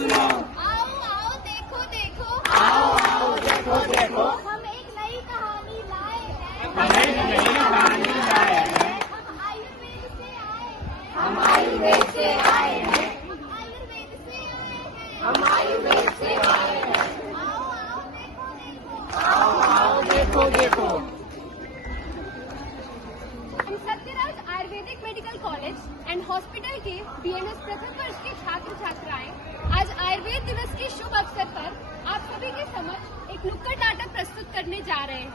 सुनो। आओ आओ देखो देखो, आओ आओ देखो देखो, हम एक नई कहानी लाए हैं। हम एक नई कहानी लाए हैं। हम आयुर्वेद से आए हैं। हम आयुर्वेद से आए हैं। हम आयुर्वेद से आए हैं। हम आयुर्वेद से आए हैं। आओ आओ देखो देखो, आओ आओ देखो देखो। हम Satyaraj ayurvedic medical college and hospital के बीएमएस प्रथम वर्ष के छात्र छात्राएं आज आयुर्वेद दिवस के शुभ अवसर पर आप सभी के समक्ष एक नुक्कड़ नाटक प्रस्तुत करने जा रहे हैं।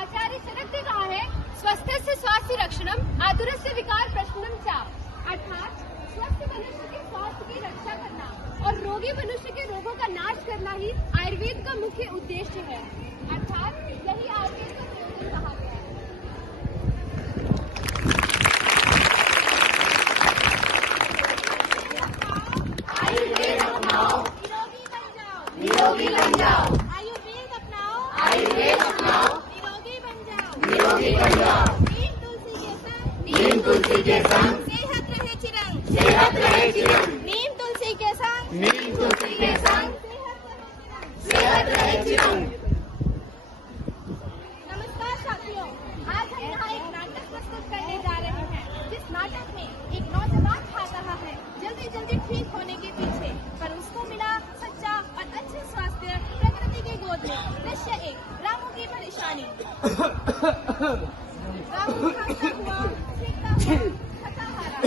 आचार्य शरद ने कहा है, स्वस्थस्य स्वास्थ्य रक्षणम आतुरस्य विकार प्रशमनम च, अर्थात स्वस्थ मनुष्य के स्वास्थ्य की रक्षा करना और रोगी मनुष्य के रोगों का नाश करना ही आयुर्वेद का मुख्य उद्देश्य है। अर्थात यही आयुर्वेद का प्रयोजन कहा गया है। आयुर्वेद अपनाओ, निरोगी बन जाओ। निरोगी बन जाओ। आयुर्वेद अपनाओ, आयुर्वेद अपनाओ, निरोगी बन जाओ। निरोगी बन जाओ। नीम तुलसी के संग, नीम तुलसी के संग, सेहत रहे चिरंग। सेहत रहे चिरंग। नीम तुलसी के संग, नीम तुलसी के संग, सेहत रहे चिरंग। सेहत रहे चिरंग। नमस्कार साथियों, आज हम यहाँ एक नाटक प्रस्तुत करने जा रहे हैं, जिस नाटक में एक नौजवान छा रहा है जल्दी जल्दी ठीक होने के पीछे, पर उसको मिला सच्चा और अच्छा स्वास्थ्य प्रकृति की गोद में। दृश्य 1, रामू की परेशानी। रामू खांसता हुआ, छींकता हुआ, थका हारा।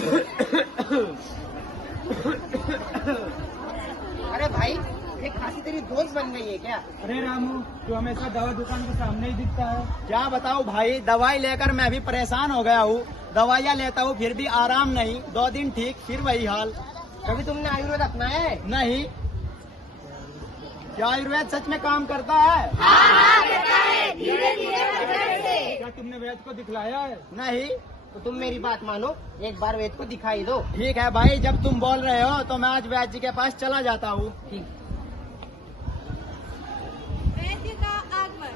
अरे भाई, ये खांसी तेरी दोस्त बन गई है क्या? अरे रामू, तू हमेशा दवा दुकान के सामने ही दिखता है। क्या बताऊँ भाई, दवाई लेकर मैं भी परेशान हो गया हूँ। दवाइयाँ लेता हूँ फिर भी आराम नहीं, 2 दिन ठीक फिर वही हाल। कभी तुमने आयुर्वेद अपनाया है? नहीं। क्या आयुर्वेद सच में काम करता है? क्या तुमने वैद्य को दिखलाया है? नहीं। तो तुम मेरी बात मानो, एक बार वैद्य को दिखाई दो। ठीक है भाई, जब तुम बोल रहे हो तो मैं आज वैद्य जी के पास चला जाता हूँ। वैद्य का आगमन।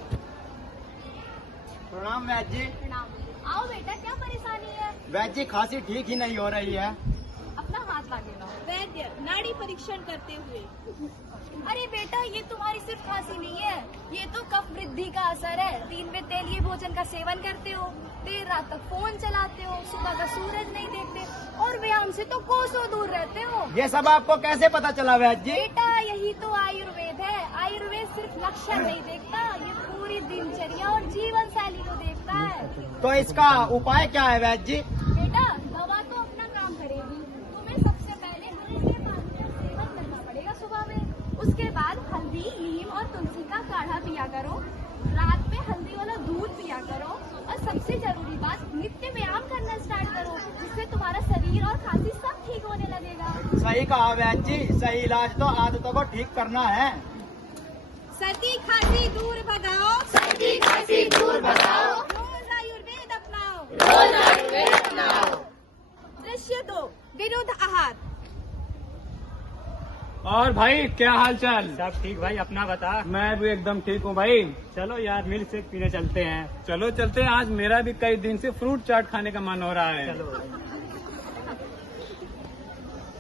प्रणाम वैद्य जी। प्रणाम। आओ बेटा, क्या परेशानी है? वैद्य जी, खांसी ठीक ही नहीं हो रही है। अपना हाथ लागेगा। वैद्य नाड़ी परीक्षण करते हुए, अरे बेटा, ये तुम्हारी सिर्फ खांसी नहीं है, ये तो कफ वृद्धि का असर है। दिन में तेलीय भोजन का सेवन करते हो, देर रात तक फोन चलाते हो, सुबह का सूरज नहीं देखते और व्यायाम से तो कोसों दूर रहते हो। ये सब आपको कैसे पता चला वैद्य जी? बेटा, यही तो आयुर्वेद है। आयुर्वेद सिर्फ लक्षण नहीं देखता, ये पूरी दिनचर्या और जीवन शैली को देखता है। तो इसका उपाय क्या है वैद्य जी? बेटा, दवा तो अपना काम करेगी। तुम्हें सबसे पहले हल्के पानी का सेवन करना पड़ेगा सुबह में। उसके बाद हल्दी, नीम और तुलसी का काढ़ा पिया करो। रात में हल्दी वाला दूध पिया करो और सबसे जरूरी बात, नित्य व्यायाम करना स्टार्ट करो, जिससे तुम्हारा शरीर और खांसी सब ठीक होने लगेगा। सही कहा वैद्य जी, सही इलाज तो आदतों को ठीक करना है। सर्दी खांसी दूर भगाओ, सर्दी खांसी दूर भगाओ, रोज आयुर्वेद अपनाओ। रोज आयुर्वेद अपनाओ। दृश्य 2, विरुद्ध आहार। और भाई, क्या हाल चाल? सब ठीक भाई, अपना बता। मैं भी एकदम ठीक हूँ भाई। चलो यार, मिल्क शेक पीने चलते हैं। चलो चलते हैं, आज मेरा भी कई दिन से फ्रूट चाट खाने का मन हो रहा है। चलो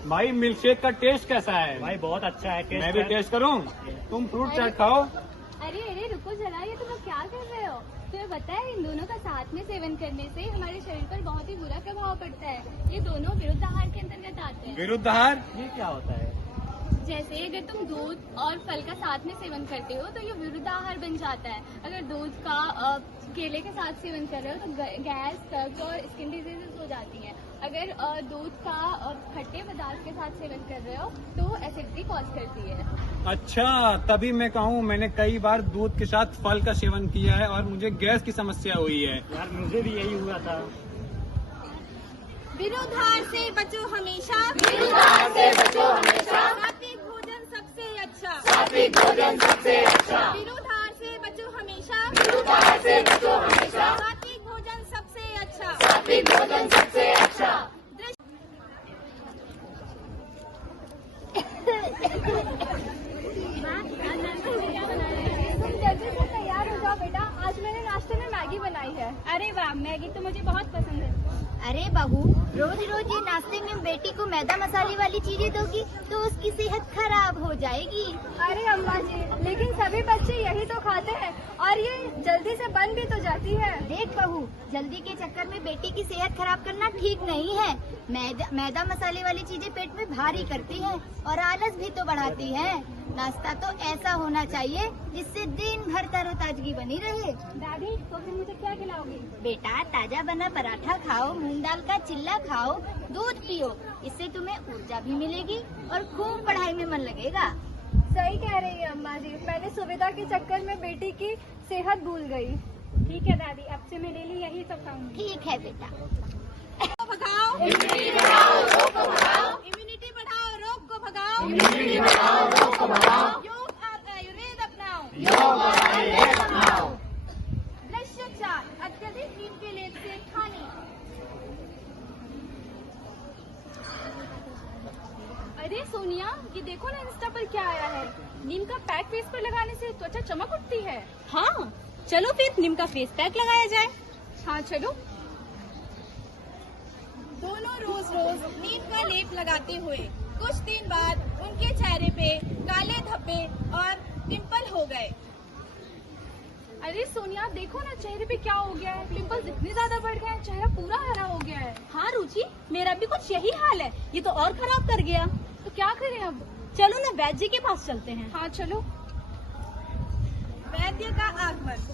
भाई, मिल्क शेक का टेस्ट कैसा है? भाई, बहुत अच्छा है टेस्ट। मैं भी टेस्ट करूँ? तुम फ्रूट चाट खाओ। अरे अरे रुको जरा, ये तुम लोग क्या कर रहे हो? तुम्हें पता है, इन दोनों का साथ में सेवन करने से हमारे शरीर पर बहुत ही बुरा प्रभाव पड़ता है। ये दोनों विरुद्ध आहार के अंतर्गत आते हैं। विरुद्ध आहार? ये क्या होता है? जैसे अगर तुम दूध और फल का साथ में सेवन करते हो तो ये विरुद्ध आहार बन जाता है। अगर दूध का केले के साथ सेवन कर रहे हो तो गैस, कब्ज और स्किन डिजीजेस हो जाती हैं। अगर दूध का खट्टे पदार्थ के साथ सेवन कर रहे हो तो एसिडिटी कॉज करती है। अच्छा, तभी मैं कहूँ, मैंने कई बार दूध के साथ फल का सेवन किया है और मुझे गैस की समस्या हुई है। यार, मुझे भी यही हुआ था। विरुद्ध आहार से बचो हमेशा, विरुद्ध आहार से बचो हमेशा, सात्विक भोजन सबसे अच्छा। सात्विक भोजन सबसे अच्छा। विरुद्ध आहार से बचो हमेशा, विरुद्ध आहार से बचो हमेशा, सात्विक भोजन सबसे अच्छा। सात्विक भोजन सबसे अच्छा। तुम जल्दी से तैयार हो जाओ बेटा, आज मैंने नाश्ते में मैगी बनाई है। अरे वाह, मैगी तो मुझे बहुत पसंद है। अरे बहू, रोज रोज ये नाश्ते में बेटी को मैदा मसाले वाली चीजें दोगी तो उसकी सेहत खराब हो जाएगी। अरे अम्मा जी, लेकिन सभी बच्चे यही तो खाते हैं और ये जल्दी से बन भी तो जाती है। देख बहू, जल्दी के चक्कर में बेटी की सेहत खराब करना ठीक नहीं है। मैदा मसाले वाली चीजें पेट में भारी करती है और आलस भी तो बढ़ाती है। नाश्ता तो ऐसा होना चाहिए जिससे दिन भर तरोताजगी बनी रहे। दादी, तो फिर मुझे क्या खिलाओगी? बेटा, ताजा बना पराठा खाओ, मूंग दाल का चिल्ला खाओ, दूध पियो। इससे तुम्हें ऊर्जा भी मिलेगी और खूब पढ़ाई में मन लगेगा। सही कह रही है अम्मा जी, मैंने सुविधा के चक्कर में बेटी की सेहत भूल गई। ठीक है दादी, अब से मैं डेली यही सब खाऊंगी। ठीक है बेटा। इम्यूनिटी बढ़ाओ, रोग को भगाओ। इम्यूनिटी बढ़ाओ, रोग को भगाओ। इम्यूनिटी बढ़ाओ, रोग को भगाओ। योग और आयुर्वेद अपनाओ। योग और आयुर्वेद अपनाओ। दृश्य 4, अत्यधिक नींद के लेप से हानि। अरे सोनिया, ये देखो ना इंस्टा पर क्या आया है। नीम का पैक फेस पर लगाने से त्वचा चमक उठती है। हाँ, चलो फिर नीम का फेस पैक लगाया जाए। हाँ चलो। दोनों रोज रोज नीम का लेप लगाते हुए कुछ दिन बाद उनके चेहरे पे काले धब्बे और पिंपल हो गए। अरे सोनिया, देखो ना चेहरे पे क्या हो गया है। पिंपल्स इतने ज्यादा बढ़ गए हैं, चेहरा पूरा हरा हो गया है। हाँ रुचि, मेरा भी कुछ यही हाल है। ये तो और खराब कर गया। तो क्या करें अब? चलो ना वैद्य जी के पास चलते हैं। हाँ चलो। वैद्य का आगमन।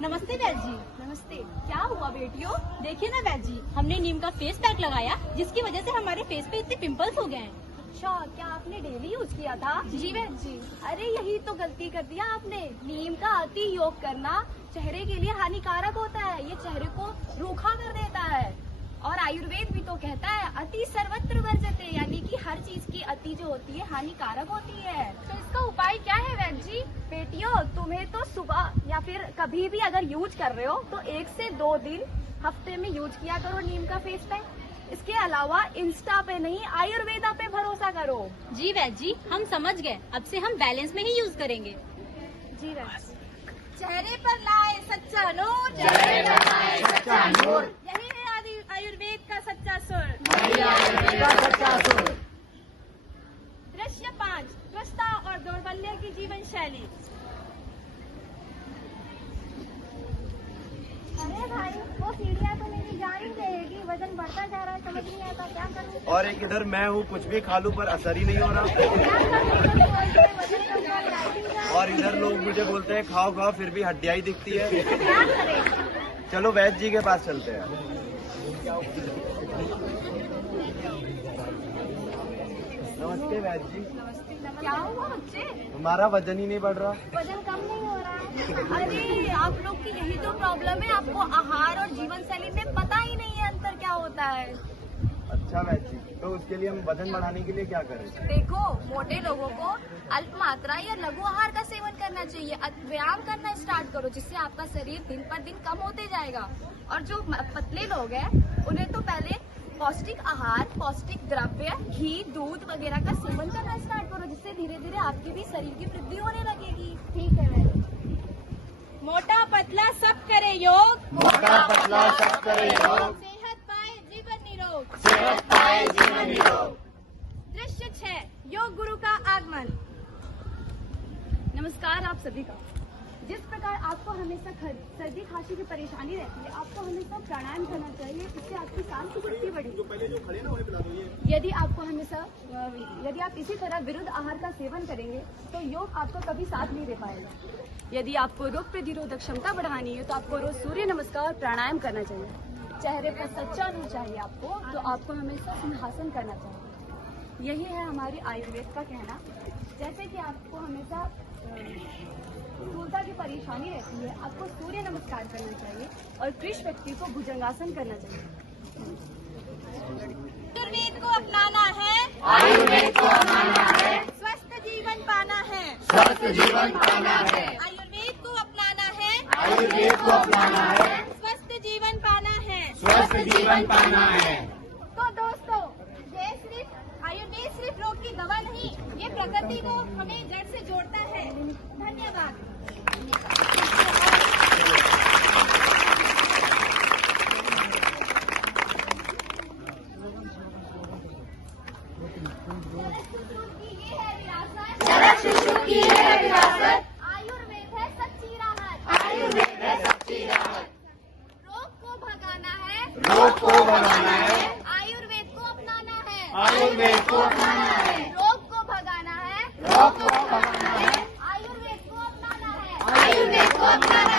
नमस्ते वैद्य जी। नमस्ते। क्या हुआ बेटियों? देखिए ना वैद्य जी, हमने नीम का फेस पैक लगाया जिसकी वजह से हमारे फेस पे इतने पिंपल्स हो गए हैं। अच्छा, क्या आपने डेली यूज किया था? जी वैद्य जी। अरे यही तो गलती कर दिया आपने। नीम का अति योग करना चेहरे के लिए हानिकारक होता है। ये चेहरे को रूखा कर देता है और आयुर्वेद भी तो कहता है अति सर्वत्र वर्जते, यानी कि हर चीज की अति जो होती है हानिकारक होती है। तो इसका उपाय क्या है वैद्य जी? बेटियों, तुम्हें तो सुबह या फिर कभी भी अगर यूज कर रहे हो तो 1 से 2 दिन हफ्ते में यूज किया करो नीम का फेस पैक। इसके अलावा इंस्टा पे नहीं, आयुर्वेदा पे भरोसा करो। जी वैद्य जी, हम समझ गए। अब से हम बैलेंस में ही यूज करेंगे। जी वैद्य। चेहरे पर लाए सच्चा नूर, चेहरे पर लाए सच्चा नूर। यही है आयुर्वेद का सच्चा सुर। यही आयुर्वेद का सच्चा सुर। दृश्य 5, त्वचा और दौर्बल्य की जीवन शैली। अरे भाई, वो सीढ़ियाँ तो मेरी जा ही रहेगी, वजन बढ़ता जा रहा है, समझ नहीं आता क्या करूँ। और एक इधर मैं हूँ, कुछ भी खा लूँ पर असर ही नहीं हो रहा। वजन कम हो और इधर लोग मुझे बोलते हैं खाओ खाओ, फिर भी हड्डियाँ ही दिखती है। क्या करें? चलो वैद्य जी के पास चलते हैं। नमस्ते वैद्य जी। क्या हुआ बच्चे? हमारा वजन ही नहीं बढ़ रहा। वजन कम नहीं हो रहा है? अरे आप लोग की यही तो प्रॉब्लम है, आपको आहार और जीवन शैली में पता ही नहीं है अंतर क्या होता है। अच्छा वैद्य जी, तो उसके लिए हम वजन बढ़ाने के लिए क्या करें? देखो, मोटे लोगों को अल्प मात्रा या लघु आहार का सेवन करना चाहिए। व्यायाम करना स्टार्ट करो, जिससे आपका शरीर दिन पर दिन कम होते जाएगा। और जो पतले लोग हैं उन्हें तो पहले पौष्टिक आहार, पौष्टिक द्रव्य, घी, दूध वगैरह का सेवन करना स्टार्ट करो, जिससे धीरे धीरे आपके भी शरीर की वृद्धि होने लगेगी। ठीक है मैम। मोटा पतला सब करे योग, मोटा पतला सब करे योग, सेहत पाए जीवन निरोग। सेहत पाए जीवन निरोग। दृश्य 6, योग गुरु का आगमन। नमस्कार आप सभी का। जिस प्रकार आपको हमेशा सर्दी खांसी की परेशानी रहती है, आपको हमेशा प्राणायाम करना चाहिए, इससे आपकी सांस की शक्ति बढ़ेगी। यदि आप इसी तरह विरुद्ध आहार का सेवन करेंगे तो योग आपको कभी साथ नहीं दे पाएगा। यदि आपको रोग प्रतिरोधक क्षमता बढ़ानी है तो आपको रोज सूर्य नमस्कार और प्राणायाम करना चाहिए। चेहरे पर सच्चा नूर चाहिए आपको, तो आपको हमेशा सिंहासन करना चाहिए। यही है हमारी आयुर्वेद का कहना। जैसे कि आपको हमेशा स्थूलता की परेशानी रहती है, आपको सूर्य नमस्कार करना चाहिए और कृष व्यक्ति को भुजंगासन करना चाहिए। आयुर्वेद को अपनाना है, आयुर्वेद को अपनाना है, स्वस्थ जीवन पाना है, स्वस्थ जीवन पाना है। आयुर्वेद को अपनाना है, आयुर्वेद को अपनाना है, स्वस्थ जीवन पाना है। स्वस्थ जीवन पाना है। तो दोस्तों, आयुर्वेद सिर्फ रोग की दवा नहीं, ये प्रकृति को हमें जड़ से जोड़ता है। धन्यवाद। सरस शिशु की है विरासत। आयुर्वेद है सच्ची राहत। आयुर्वेद है सच्ची राहत। रोग को भगाना है। रोग को भगाना है। आयुर्वेद को अपनाना है। आयुर्वेद को अपनाना है। रोग को भगाना है। रोग को भगाना है। आयुर्वेद को अपनाना है। आयुर्वेद को अपनाना